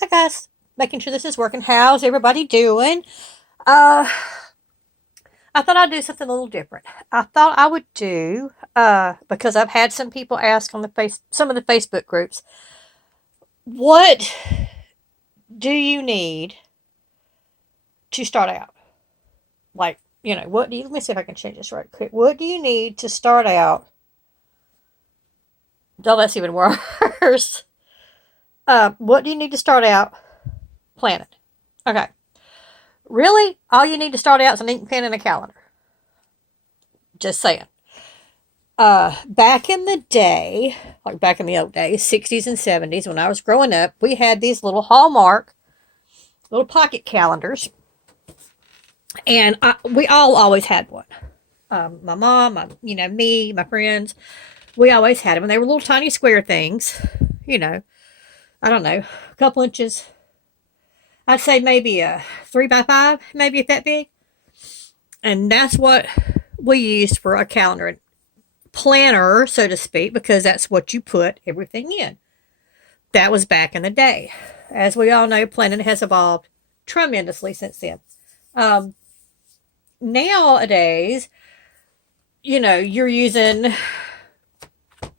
Hi guys, making sure this is working. How's everybody doing? Uh, I thought I'd do something a little different. I thought I would do because I've had some people ask on some of the Facebook groups, what do you need to start out? Like, what do you? Let me see if I can change this right quick. What do you need to start out? Oh, that's even worse. What do you need to start out planning? Okay, really, all you need to start out is an ink pen and a calendar. Just saying. Back in the day, like back in the old days, 60s and 70s, when I was growing up, we had these little Hallmark, little pocket calendars, and we all always had one. My mom, me, my friends, we always had them. And they were little tiny square things, you know, I don't know, a couple inches. I'd say maybe a 3 by 5, maybe if that big. And that's what we used for a calendar planner, so to speak, because that's what you put everything in. That was back in the day. As we all know, planning has evolved tremendously since then. Um, Nowadays, you're using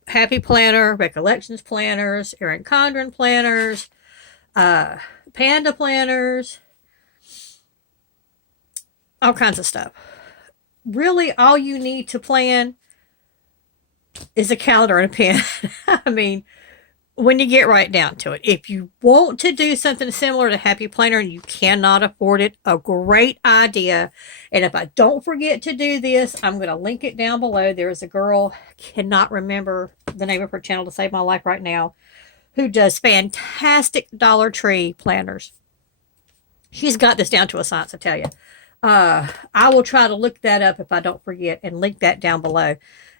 Happy Planner, Recollections planners, Erin Condren planners, uh, Panda planners, all kinds of stuff. Really, all you need to plan is a calendar and a pen. I mean, when you get right down to it, if you want to do something similar to Happy Planner and you cannot afford it, a great idea. And if I don't forget to do this, I'm going to link it down below. There is a girl, cannot remember the name of her channel to save my life right now, who does fantastic Dollar Tree planners. She's got this down to a science, I tell you. I will try to look that up if I don't forget and link that down below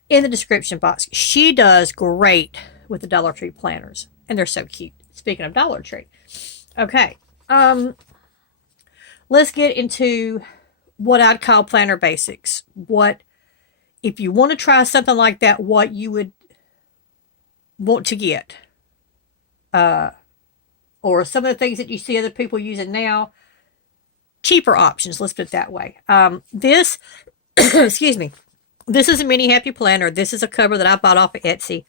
in the description box. She does great with the Dollar Tree planners, and they're so cute. Speaking of Dollar Tree, okay, let's get into what I'd call planner basics. What, if you want to try something like that, what you would want to get, or some of the things that you see other people using now, cheaper options. Let's put it that way. This, excuse me, this is a mini happy planner. This is a cover that I bought off of Etsy.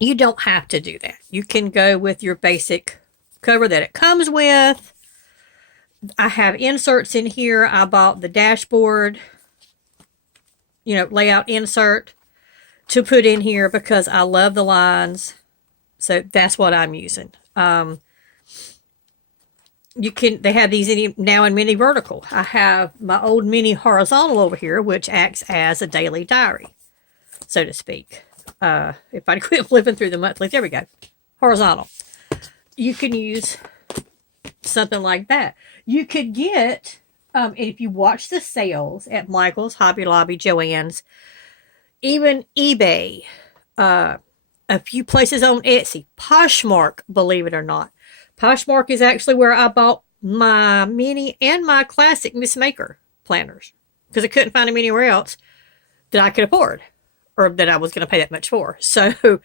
You don't have to do that. You can go with your basic cover that it comes with. I have inserts in here. I bought the dashboard, layout insert to put in here because I love the lines. So that's what I'm using. They have these now in mini vertical. I have my old mini horizontal over here, which acts as a daily diary, so to speak. If I quit flipping through the monthly, there we go. Horizontal. You can use something like that. You could get, if you watch the sales at Michael's, Hobby Lobby, Joann's, even eBay, a few places on Etsy, Poshmark, believe it or not. Poshmark is actually where I bought my mini and my classic Miss Maker planners because I couldn't find them anywhere else that I could afford or that I was going to pay that much for. So,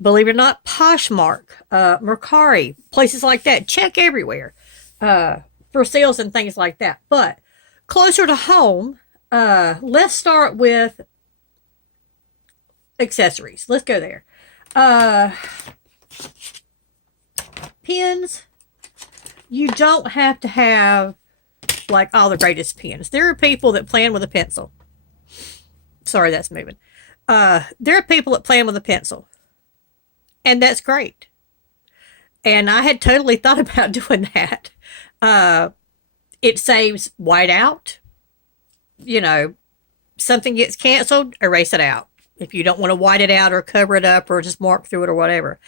believe it or not, Poshmark, Mercari, places like that, check everywhere for sales and things like that. But closer to home, let's start with accessories. Let's go there. Pens, you don't have to have like all the greatest pens. There are people that plan with a pencil. Sorry, that's moving. There are people that plan with a pencil, and that's great. And I had totally thought about doing that. It saves whiteout. Something gets canceled, erase it out. If you don't want to white it out or cover it up or just mark through it or whatever.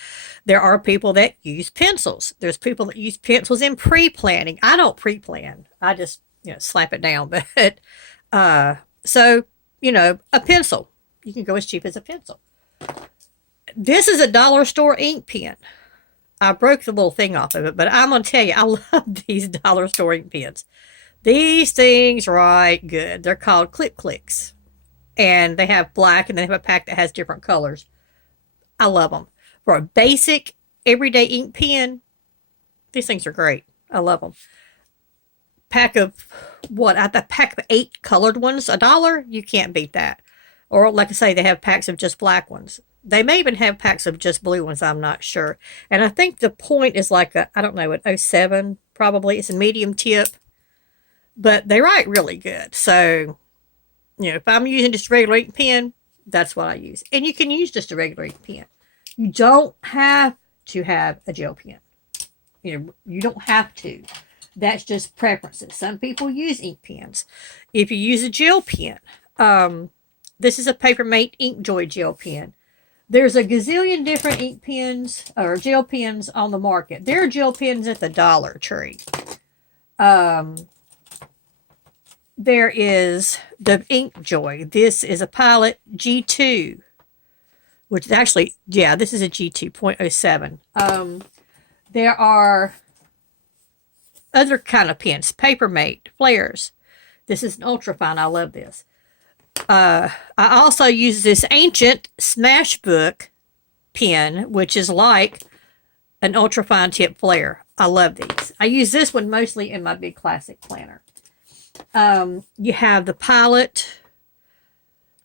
There are people that use pencils. There's people that use pencils in pre-planning. I don't pre-plan. I just, slap it down. But, so, a pencil. You can go as cheap as a pencil. This is a dollar store ink pen. I broke the little thing off of it, but I'm going to tell you, I love these dollar store ink pens. These things write good. They're called Click Clicks. And they have black, and they have a pack that has different colors. I love them. For a basic, everyday ink pen, These things are great. I love them. Pack of what? I the pack of 8 colored ones, $1. You can't beat that. Or like I say, they have packs of just black ones. They may even have packs of just blue ones. I'm not sure. And I think the point is like a, I don't know, an 07 probably. It's a medium tip, but they write really good. So, if I'm using just a regular ink pen, that's what I use. And you can use just a regular ink pen. You don't have to have a gel pen. You don't have to. That's just preferences. Some people use ink pens. If you use a gel pen, this is a Papermate Inkjoy gel pen. There's a gazillion different ink pens or gel pens on the market. There are gel pens at the Dollar Tree. There is the Inkjoy. This is a Pilot G2, which is actually, yeah, this is a G2 0.07. There are other kind of pens, Papermate, Flares. This is an ultrafine. I love this. I also use this ancient Smashbook pen, which is like an ultrafine tip flare. I love these. I use this one mostly in my big classic planner. You have the Pilot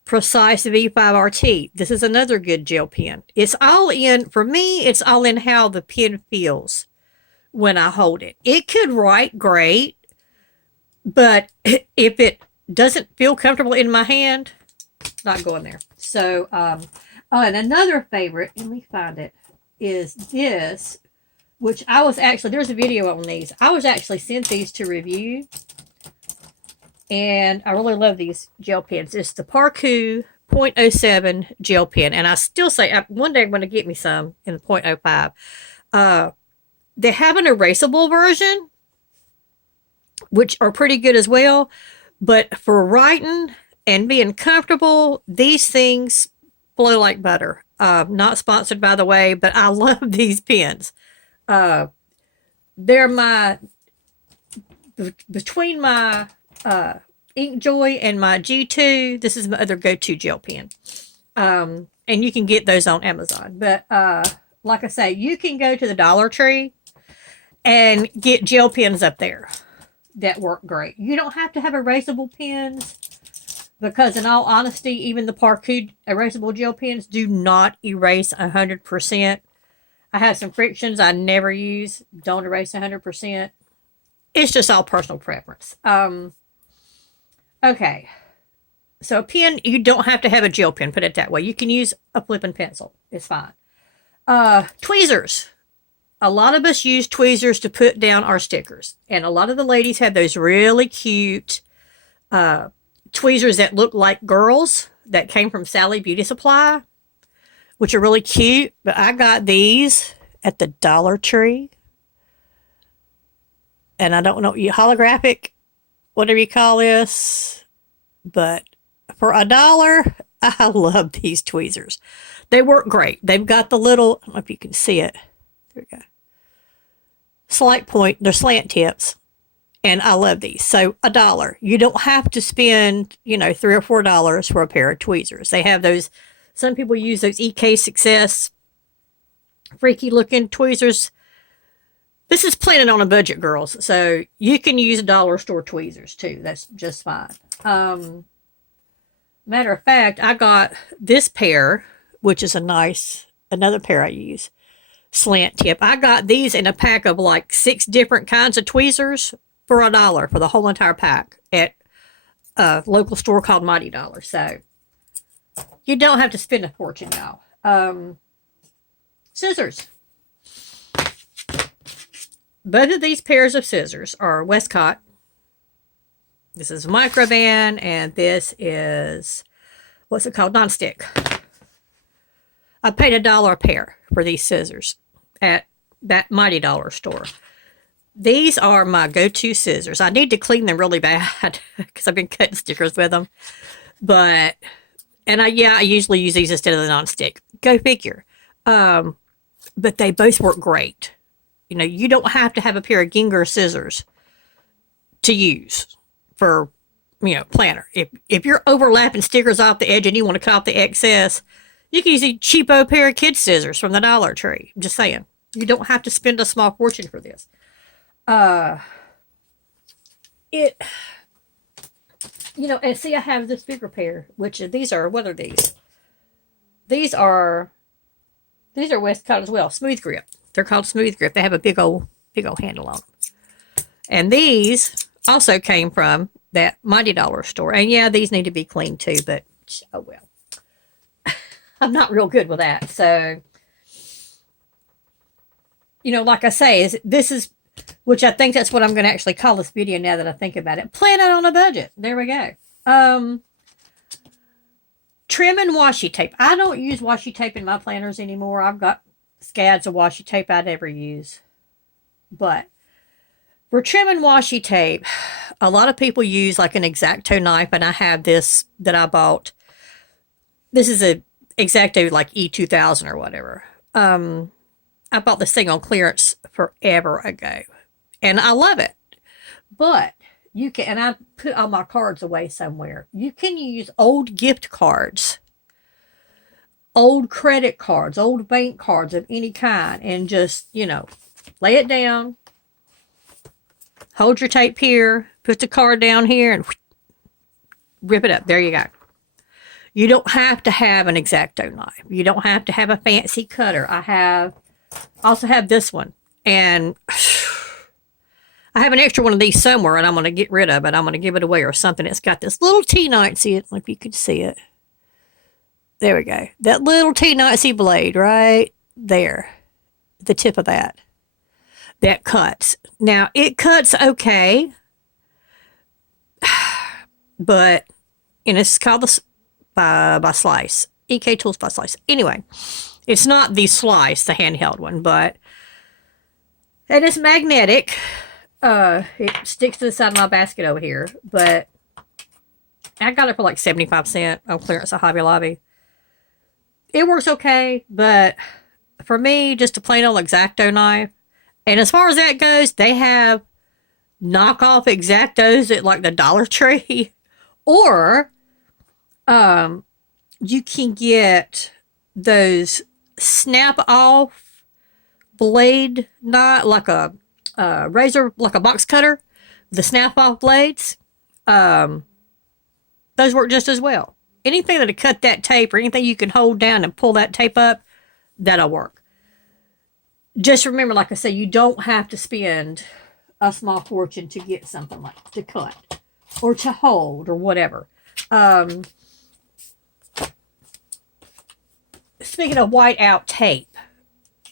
Precise V5RT. This is another good gel pen. It's all in, for me, it's all in how the pen feels when I hold it. It could write great, but if it doesn't feel comfortable in my hand, not going there. So, and another favorite, let me find it, is this, which I was actually, there's a video on these. I was actually sent these to review, and I really love these gel pens. It's the Parku 0.07 gel pen, and I still say, one day I'm going to get me some in the 0.05. They have an erasable version, which are pretty good as well. But for writing and being comfortable, these things flow like butter. Not sponsored, by the way, but I love these pens. They're my, between my Inkjoy and my G2, this is my other go-to gel pen. And you can get those on Amazon. But like I say, you can go to the Dollar Tree and get gel pens up there that work great. You don't have to have erasable pens, because in all honesty, even the Parku erasable gel pens do not erase 100%. I have some frictions I never use. Don't erase 100%. It's just all personal preference. Okay. So a pen, you don't have to have a gel pen, put it that way. You can use a flipping pencil. It's fine. Tweezers. A lot of us use tweezers to put down our stickers. And a lot of the ladies have those really cute tweezers that look like girls that came from Sally Beauty Supply, which are really cute. But I got these at the Dollar Tree. And I don't know, holographic, whatever you call this. But for $1, I love these tweezers. They work great. They've got the little, I don't know if you can see it. There we go. Slight point. They're slant tips. And I love these. So $1. You don't have to spend, $3 or $4 for a pair of tweezers. They have those, some people use those EK Success freaky looking tweezers. This is planning on a budget, girls. So you can use dollar store tweezers too. That's just fine. Matter of fact, I got this pair, which is another pair I use. Slant tip. I got these in a pack of like 6 different kinds of tweezers for $1 for the whole entire pack at a local store called Mighty Dollar. So you don't have to spend a fortune, y'all. Scissors. Both of these pairs of scissors are Westcott. This is Microban, and this is, what's it called? Nonstick. I paid $1 a pair for these scissors at that Mighty Dollar store. These are my go-to scissors. I need to clean them really bad because I've been cutting stickers with them. I usually use these instead of the nonstick. Go figure. But they both work great. You don't have to have a pair of Ginger scissors to use for, planner. If you're overlapping stickers off the edge and you want to cut off the excess, you can use a cheapo pair of kid scissors from the Dollar Tree. I'm just saying. You don't have to spend a small fortune for this. It, and see, I have this bigger pair, which these are, what are these? These are Westcott as well, smooth grip. They're called smooth grip. They have a big old handle on them. And these also came from that Mighty Dollar store. And yeah, these need to be cleaned too, but oh well. I'm not real good with that. So, like I say, which I think that's what I'm going to actually call this video now that I think about it. Plan it on a budget. There we go. Trim and washi tape. I don't use washi tape in my planners anymore. I've got scads of washi tape I never use. But for trim and washi tape, a lot of people use like an X-Acto knife, and I have this that I bought. This is a X-Acto like E2000 or whatever. I bought this thing on clearance forever ago, and I love it. But you can, and I put all my cards away somewhere. You can use old gift cards, old credit cards, old bank cards of any kind, and just, lay it down, hold your tape here, put the card down here, and rip it up. There you go. You don't have to have an X-Acto knife. You don't have to have a fancy cutter. I also have this one, and I have an extra one of these somewhere, and I'm going to get rid of it. I'm going to give it away or something. It's got this little T-Knightsy, if you could see it. There we go. That little T-Knightsy blade right there. The tip of that. That cuts. Now, it cuts okay. But, it's called by Slice. EK Tools by Slice. Anyway, it's not the Slice, the handheld one, and it's magnetic. It sticks to the side of my basket over here, but I got it for like 75 cents on clearance at Hobby Lobby. It works okay, but for me, just a plain old X-Acto knife. And as far as that goes, they have knockoff X-Actos at like the Dollar Tree, or you can get those snap-off blade, not like a razor, like a box cutter, the snap-off blades. Those work just as well. Anything that'll cut that tape, or anything you can hold down and pull that tape up, that'll work. Just remember, like I say, you don't have to spend a small fortune to get something like to cut or to hold or whatever. Speaking of whiteout tape,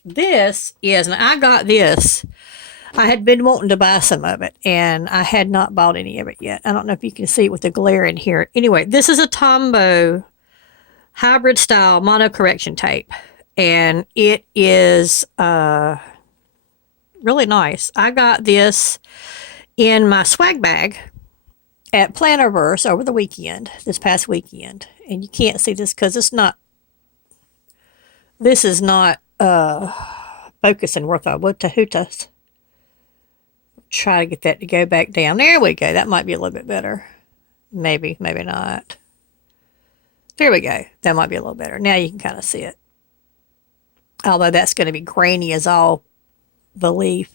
this is, and I got this. I had been wanting to buy some of it, and I had not bought any of it yet. I don't know if you can see it with the glare in here. Anyway, this is a Tombow hybrid style mono correction tape, and it is really nice. I got this in my swag bag at Plannerverse over the weekend, this past weekend, and you can't see this because this is not focusing worth a wood-to-hootas. Try to get that to go back down. There we go. That might be a little bit better. Maybe, maybe not. There we go. That might be a little better. Now you can kind of see it. Although that's going to be grainy as all belief.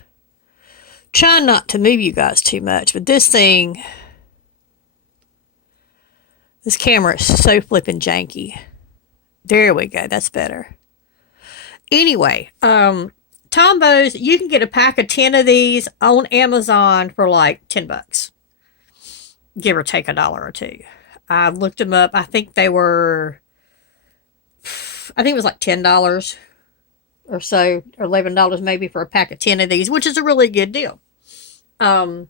Trying not to move you guys too much, but this camera is so flippin' janky. There we go. That's better. Anyway, Tombows, you can get a pack of 10 of these on Amazon for like $10. Give or take $1 or $2. I looked them up. I think it was like $10 or so, or $11 maybe for a pack of 10 of these, which is a really good deal. And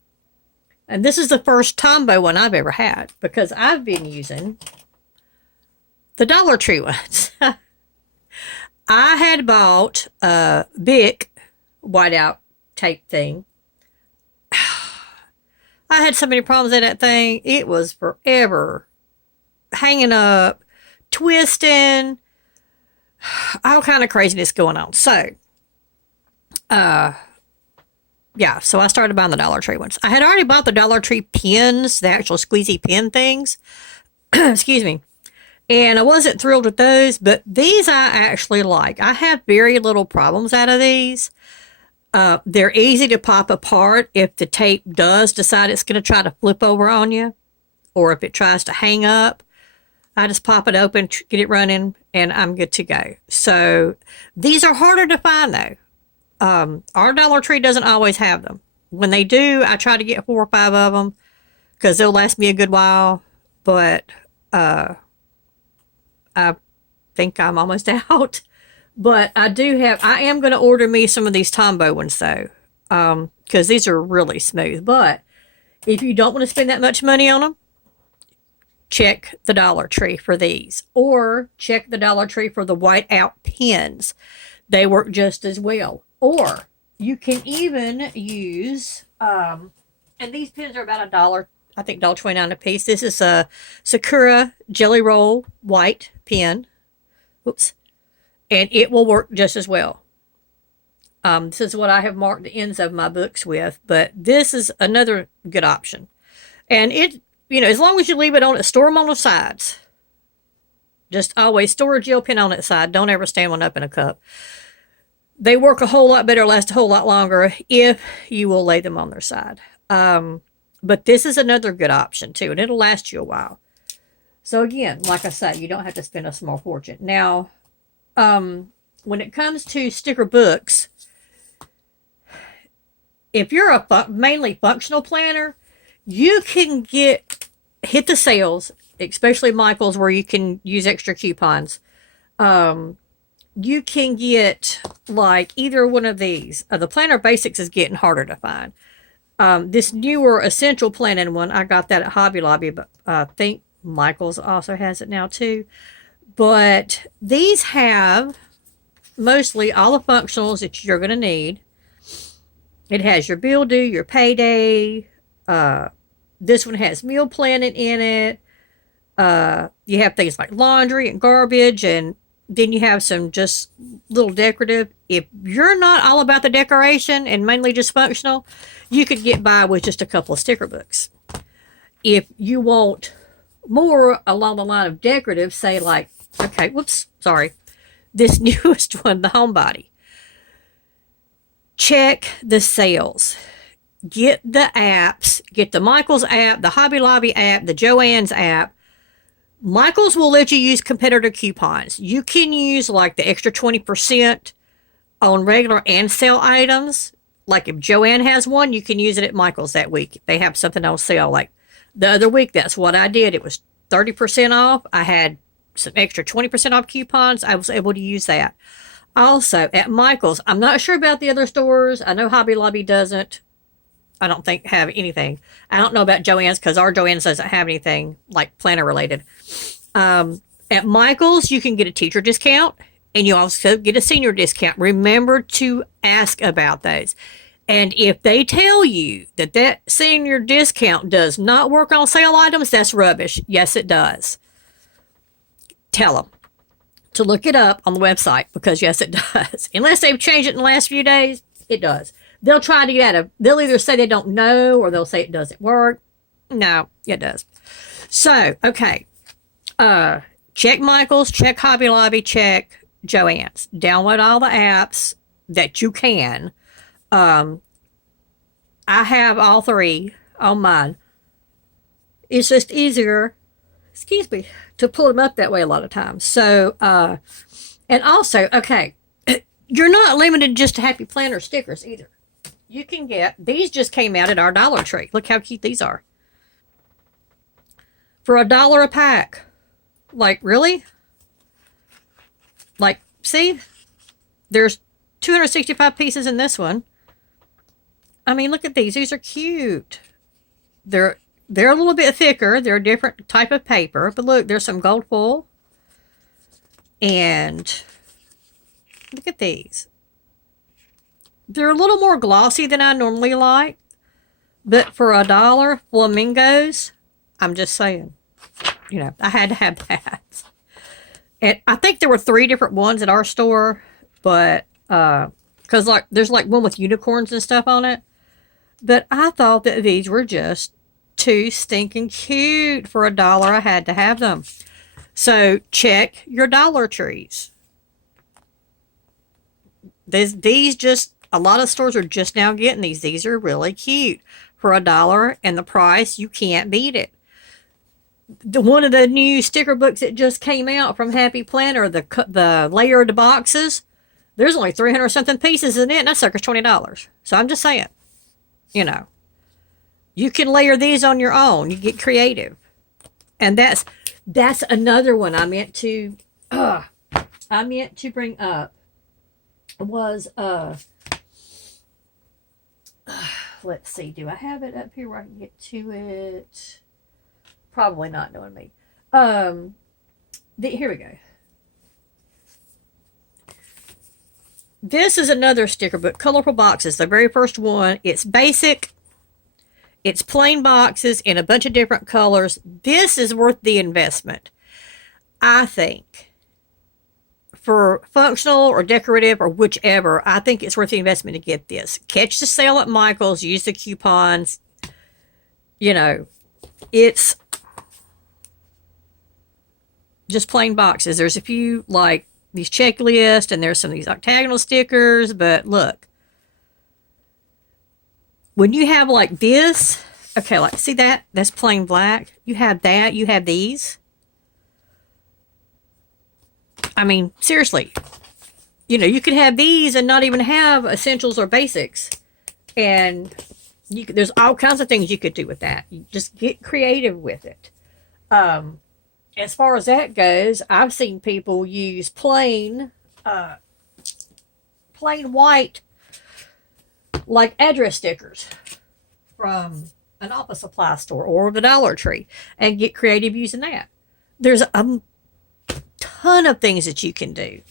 this is the first Tombow one I've ever had, because I've been using the Dollar Tree ones. I had bought a Bic whiteout tape thing. I had so many problems with that thing. It was forever hanging up, twisting, all kind of craziness going on. So, yeah, so I started buying the Dollar Tree ones. I had already bought the Dollar Tree pins, the actual squeezy pin things. Excuse me. And I wasn't thrilled with those, but these I actually like. I have very little problems out of these. They're easy to pop apart if the tape does decide it's going to try to flip over on you, or if it tries to hang up. I just pop it open, get it running, and I'm good to go. So these are harder to find though. Our Dollar Tree doesn't always have them. When they do, I try to get 4 or 5 of them because they'll last me a good while. But I think I'm almost out. But I am going to order me some of these Tombow ones though, because these are really smooth. But if you don't want to spend that much money on them, check the Dollar Tree for these, or check the Dollar Tree for the whiteout pins. They work just as well. Or you can even use, and these pins are about $1, I think $1.29 a piece. This is a Sakura Jelly Roll white pin. Oops. And it will work just as well. This is what I have marked the ends of my books with, but this is another good option. And it, as long as you leave it on it, store them on the sides. Just always store a gel pen on its side. Don't ever stand one up in a cup. They work a whole lot better, last a whole lot longer if you will lay them on their side. But this is another good option too, and it'll last you a while. So again, like I said, you don't have to spend a small fortune. Now, when it comes to sticker books, if you're a mainly functional planner, you can hit the sales, especially Michael's, where you can use extra coupons. You can get like either one of these. The Planner Basics is getting harder to find. This newer Essential Planning one, I got that at Hobby Lobby, but I think Michael's also has it now too. But these have mostly all the functionals that you're going to need. It has your bill due, your payday. This one has meal planning in it. You have things like laundry and garbage, and then you have some just little decorative. If you're not all about the decoration and mainly just functional, you could get by with just a couple of sticker books. If you want more along the line of decorative, say like, okay, whoops, sorry, this newest one, the Homebody. Check the sales. Get the apps. Get the Michael's app, the Hobby Lobby app, the Joann's app. Michael's will let you use competitor coupons. You can use like the extra 20% on regular and sale items. Like if Joann has one, you can use it at Michael's that week. They have something on sale. Like the other week, that's what I did. It was 30% off. I had some extra 20% off coupons. I was able to use that. Also, at Michael's, I'm not sure about the other stores. I know Hobby Lobby doesn't. I don't think have anything. I don't know about Joann's because our Joann's doesn't have anything like planner related. At Michael's, you can get a teacher discount and you also get a senior discount. Remember to ask about those. And if they tell you that that senior discount does not work on sale items, that's rubbish. Yes, it does. Tell them to look it up on the website because yes, it does. Unless they've changed it in the last few days, it does. They'll try to get they'll either say they don't know or they'll say it doesn't work. No, it does. So, okay. Check Michael's, check Hobby Lobby, check Joann's. Download all the apps that you can. I have all 3 on mine. It's just easier, excuse me, to pull them up that way a lot of times. So, and also, okay, you're not limited just to Happy Planner stickers either. You can get, these just came out at our Dollar Tree. Look how cute these are. For $1 a pack. Like, really? Like, see? There's 265 pieces in this one. I mean, look at these. These are cute. They're a little bit thicker. They're a different type of paper. But look, there's some gold foil. And look at these. They're a little more glossy than I normally like. But for $1, flamingos, I'm just saying. I had to have that. And I think there were 3 different ones at our store. But, because like there's like one with unicorns and stuff on it. But I thought that these were just too stinking cute. For $1, I had to have them. So check your Dollar Trees. These just, a lot of stores are just now getting these. These are really cute for $1, and the price, you can't beat it. One of the new sticker books that just came out from Happy Planner, the layered boxes, there's only 300 something pieces in it, and that sucker's $20. So I'm just saying, you know, you can layer these on your own. You get creative. And that's another one I meant to bring up was let's see, do I have it up here where I can get to it? Probably not, knowing me. Here we go. This is another sticker book, Colorful Boxes, the very first one. It's basic. It's plain boxes in a bunch of different colors. This is worth the investment, I think. For functional or decorative or whichever, I think it's worth the investment to get this. Catch the sale at Michael's. Use the coupons. You know, it's just plain boxes. There's a few, like, these checklists, and there's some of these octagonal stickers, but look. When you have like this, okay, like, see that? That's plain black. You have that. You have these. I mean, seriously. You know, you could have these and not even have essentials or basics. And there's all kinds of things you could do with that. You just get creative with it. As far as that goes, I've seen people use plain white, like, address stickers from an office supply store or the Dollar Tree, and get creative using that. There's a ton of things that you can do.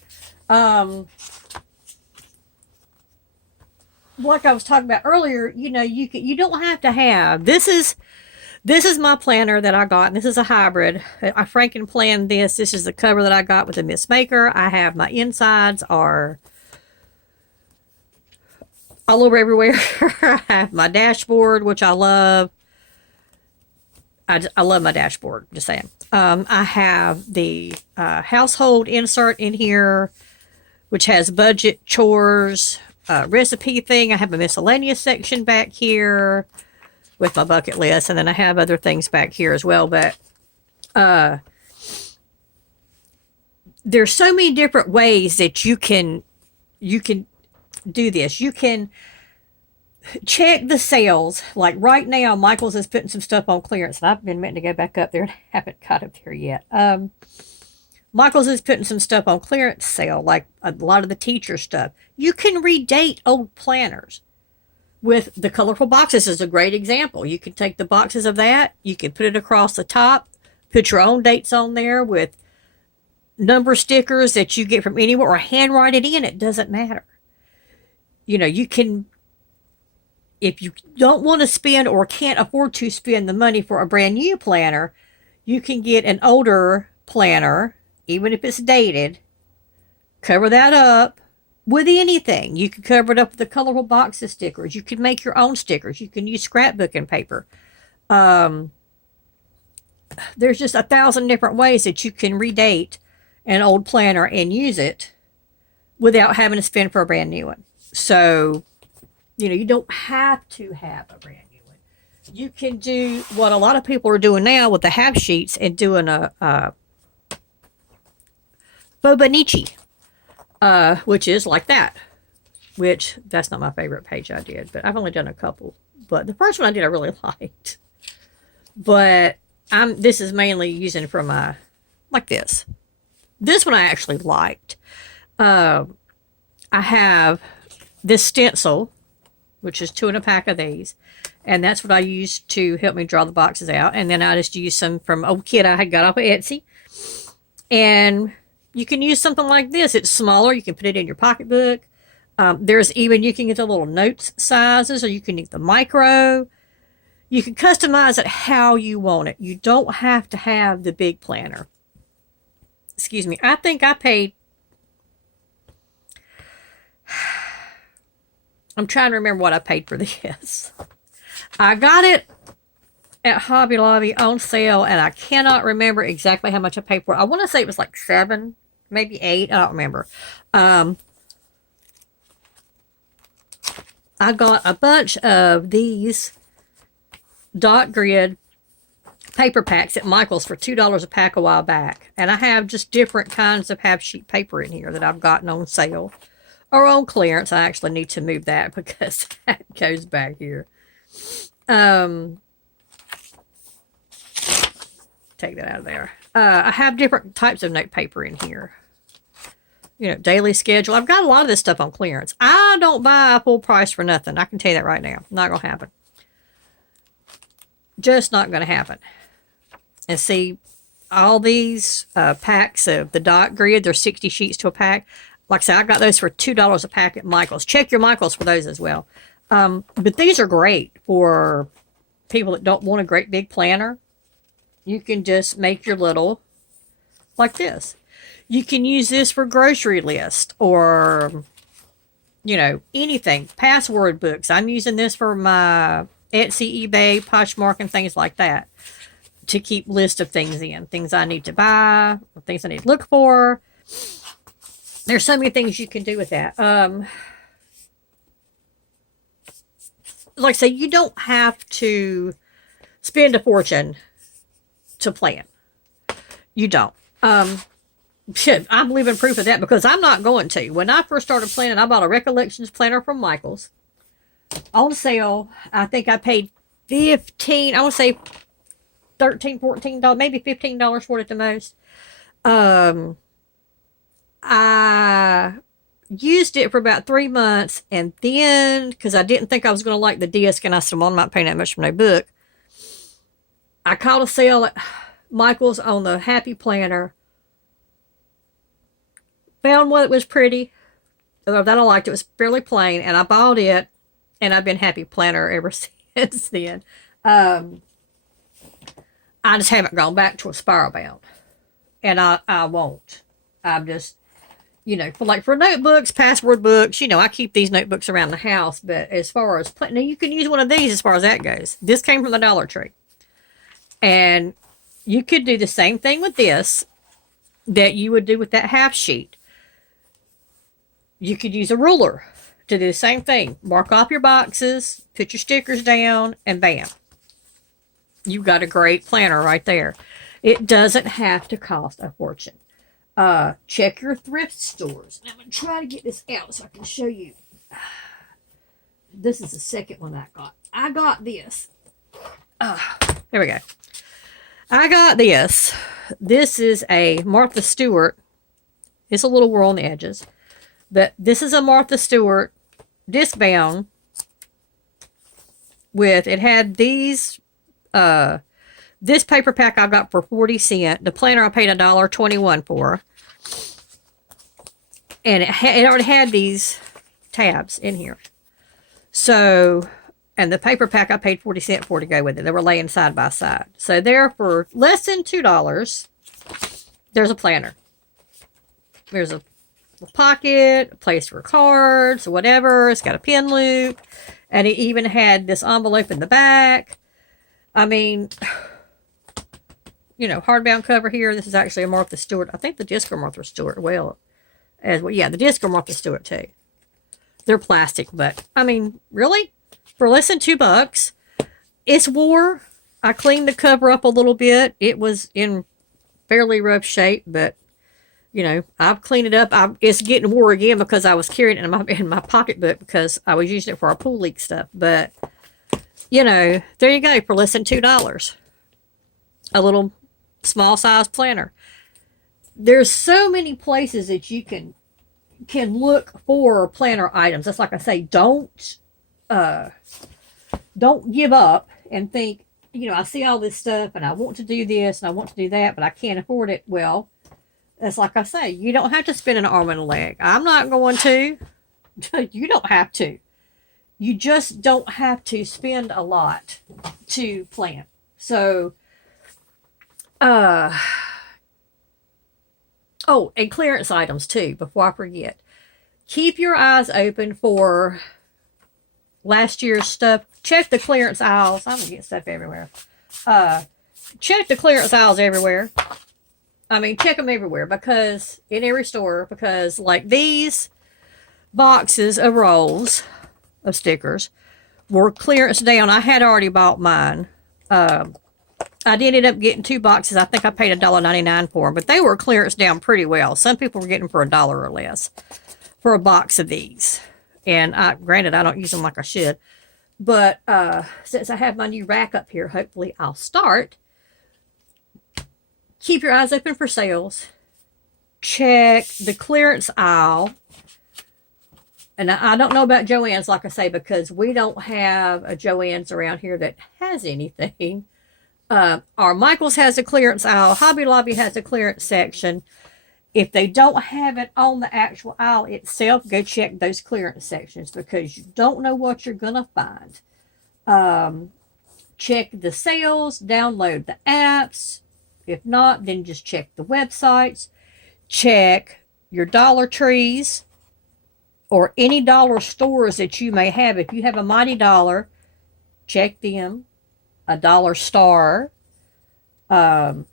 Like I was talking about earlier, you know, you don't have to have, this is my planner that I got, and this is a hybrid. I franken planned this. This is the cover that I got with the Miss Maker. I have my insides are all over everywhere. I have my dashboard, which I love. I love my dashboard, just saying. I have the household insert in here, which has budget, chores, recipe thing. I have a miscellaneous section back here with my bucket list, and then I have other things back here as well. But there's so many different ways that you can do this. You can check the sales. Like right now, Michael's is putting some stuff on clearance, and I've been meaning to go back up there and haven't got up there yet. Michael's is putting some stuff on clearance sale, like a lot of the teacher stuff. You can redate old planners with the colorful boxes is a great example. You can take the boxes of that, you can put it across the top, put your own dates on there with number stickers that you get from anywhere, or handwrite it in. It doesn't matter. You know, you can, if you don't want to spend or can't afford to spend the money for a brand new planner, you can get an older planner, even if it's dated, cover that up with anything. You can cover it up with the colorful boxes stickers. You can make your own stickers. You can use scrapbooking paper. There's just 1,000 different ways that you can redate an old planner and use it without having to spend for a brand new one. So, you know, you don't have to have a brand new one. You can do what a lot of people are doing now with the half sheets and doing a Bobanichi, which is like that, which that's not my favorite page I did, but I've only done a couple. But the first one I did, I really liked. But this is mainly using for my, like this. This one I actually liked. I have this stencil, which is 2 in a pack of these. And that's what I used to help me draw the boxes out. And then I just used some from old kit I had got off of Etsy. And you can use something like this. It's smaller. You can put it in your pocketbook. There's even, you can get the little notes sizes, or you can get the micro. You can customize it how you want it. You don't have to have the big planner. Excuse me. I think I paid, I'm trying to remember what I paid for this. I got it at Hobby Lobby on sale, and I cannot remember exactly how much I paid for it. I want to say it was like $7, maybe $8. I don't remember. I got a bunch of these dot grid paper packs at Michael's for $2 a pack a while back. And I have just different kinds of half sheet paper in here that I've gotten on sale or on clearance. I actually need to move that because that goes back here. Take that out of there. I have different types of note paper in here. You know, daily schedule. I've got a lot of this stuff on clearance. I don't buy full price for nothing. I can tell you that right now. Not going to happen. Just not going to happen. And see, all these packs of the dot grid, they're 60 sheets to a pack. Like I said, I got those for $2 a pack at Michael's. Check your Michael's for those as well. But these are great for people that don't want a great big planner. You can just make your little, like this. You can use this for grocery list or, you know, anything. Password books. I'm using this for my Etsy, eBay, Poshmark, and things like that. To keep list of things in. Things I need to buy. Things I need to look for. There's so many things you can do with that. Like I say, you don't have to spend a fortune to plan. You don't. I'm living proof of that because I'm not going to. When I first started planning, I bought a Recollections planner from Michael's on sale. I think I paid $15, I want to say $13, $14, maybe $15 for it at the most. I used it for about 3 months, and then, because I didn't think I was going to like the disc, and I said, well, I'm not paying that much for no book. I caught a sale at Michael's on the Happy Planner. Found one that was pretty. That I liked. It was fairly plain, and I bought it, and I've been Happy Planner ever since then. I just haven't gone back to a spiral bound, and I won't. I'm just, you know, for notebooks, password books, you know, I keep these notebooks around the house. But as far as now, you can use one of these as far as that goes. This came from the Dollar Tree, and you could do the same thing with this that you would do with that half sheet. You could use a ruler to do the same thing. Mark off your boxes, put your stickers down, and bam. You've got a great planner right there. It doesn't have to cost a fortune. Check your thrift stores. Now, I'm going to try to get this out so I can show you. This is the second one I got. I got this. There we go. I got this. This is a Martha Stewart. It's a little whirl on the edges. But this is a Martha Stewart disc bound with, it had these, this paper pack I got for 40 cents. The planner I paid $1.21 for. And it already had these tabs in here. So, and the paper pack I paid 40 cents for to go with it. They were laying side by side. So there, for less than $2, there's a planner. There's a pocket, a place for cards, whatever. It's got a pen loop. And it even had this envelope in the back. I mean, you know, hardbound cover here. This is actually a Martha Stewart. I think the disc are Martha Stewart. Well, yeah, the disc are Martha Stewart too. They're plastic, but I mean, really? For less than $2, it's wore. I cleaned the cover up a little bit. It was in fairly rough shape, but you know, I've cleaned it up. It's getting wore again because I was carrying it in my pocketbook because I was using it for our pool leak stuff. But, you know, there you go, for less than $2. A little small size planner. There's so many places that you can look for planner items. That's like I say, don't give up and think, you know, I see all this stuff and I want to do this and I want to do that, but I can't afford it. Well, that's like I say, you don't have to spend an arm and a leg. I'm not going to. You don't have to. You just don't have to spend a lot to plan. So, oh, and clearance items too, before I forget. Keep your eyes open for last year's stuff. Check the clearance aisles. I'm going to get stuff everywhere. Check the clearance aisles everywhere. I mean, check them everywhere, because in every store, because like these boxes of rolls of stickers were clearance down. I had already bought mine. I did end up getting 2 boxes. I think I paid $1.99 for them, but they were clearance down pretty well. Some people were getting them for $1 or less for a box of these. And granted, I don't use them like I should. But since I have my new rack up here, hopefully I'll start. Keep your eyes open for sales. Check the clearance aisle. And I don't know about Joann's, like I say, because we don't have a Joann's around here that has anything. Our Michael's has a clearance aisle. Hobby Lobby has a clearance section. If they don't have it on the actual aisle itself, go check those clearance sections, because you don't know what you're going to find. Check the sales, download the apps. If not, then just check the websites. Check your Dollar Trees or any dollar stores that you may have. If you have a Mighty Dollar, check them. A Dollar Star, Dollarama.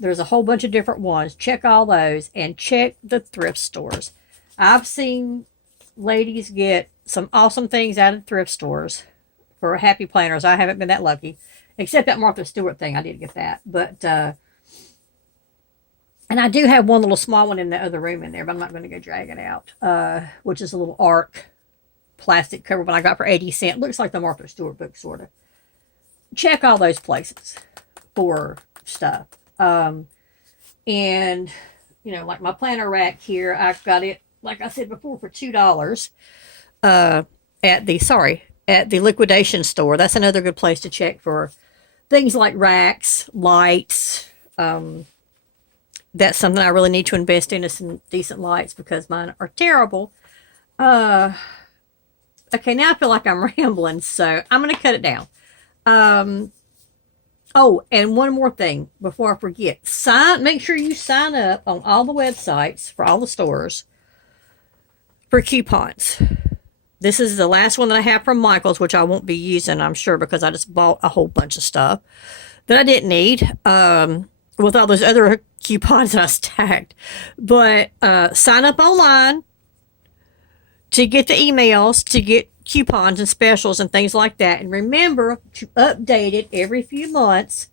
There's a whole bunch of different ones. Check all those, and check the thrift stores. I've seen ladies get some awesome things out of thrift stores for happy planners. I haven't been that lucky, except that Martha Stewart thing. I did get that, but and I do have one little small one in the other room in there, but I'm not going to go drag it out. Which is a little ARC plastic cover one I got for 80 cents. Looks like the Martha Stewart book, sort of. Check all those places for stuff. And, you know, like my planner rack here, I've got it, like I said before, for $2 at the liquidation store. That's another good place to check for things like racks, lights. That's something I really need to invest in, is some decent lights, because mine are terrible. Okay, now I feel like I'm rambling, so I'm going to cut it down. Oh, and one more thing before I forget. Make sure you sign up on all the websites for all the stores for coupons. This is the last one that I have from Michael's, which I won't be using, I'm sure, because I just bought a whole bunch of stuff that I didn't need, with all those other coupons that I stacked. But sign up online to get the emails, to get coupons and specials and things like that. And remember to update it every few months,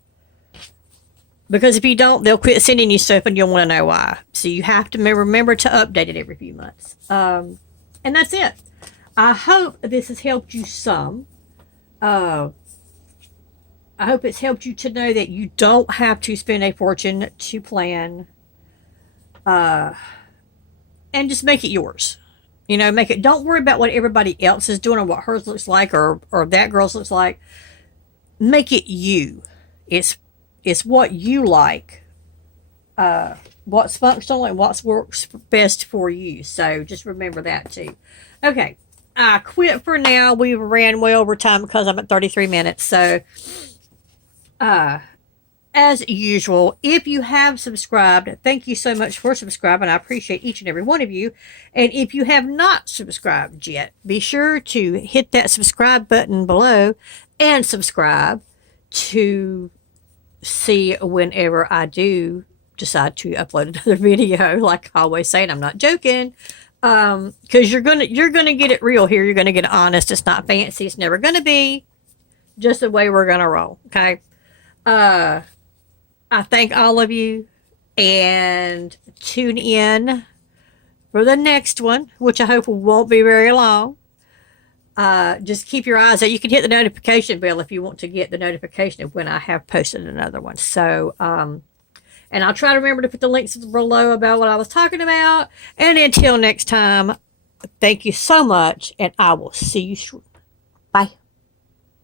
because if you don't, they'll quit sending you stuff and you'll want to know why. So you have to remember to update it every few months. And that's it. I hope this has helped you some. I hope it's helped you to know that you don't have to spend a fortune to plan, and just make it yours. You know, don't worry about what everybody else is doing or what hers looks like, or that girl's looks like. Make it you. It's what you like, what's functional and what works best for you. So just remember that too. Okay, I quit for now. We ran way over time because I'm at 33 minutes. So, as usual, if you have subscribed, thank you so much for subscribing. I appreciate each and every one of you. And if you have not subscribed yet, be sure to hit that subscribe button below and subscribe to see whenever I do decide to upload another video. Like I always say, and I'm not joking, because you're gonna get it real here. You're gonna get honest. It's not fancy. It's never gonna be, just the way we're gonna roll. Okay. I thank all of you, and tune in for the next one, which I hope won't be very long. Just keep your eyes out. You can hit the notification bell if you want to get the notification of when I have posted another one. So, and I'll try to remember to put the links below about what I was talking about. And until next time, thank you so much, and I will see you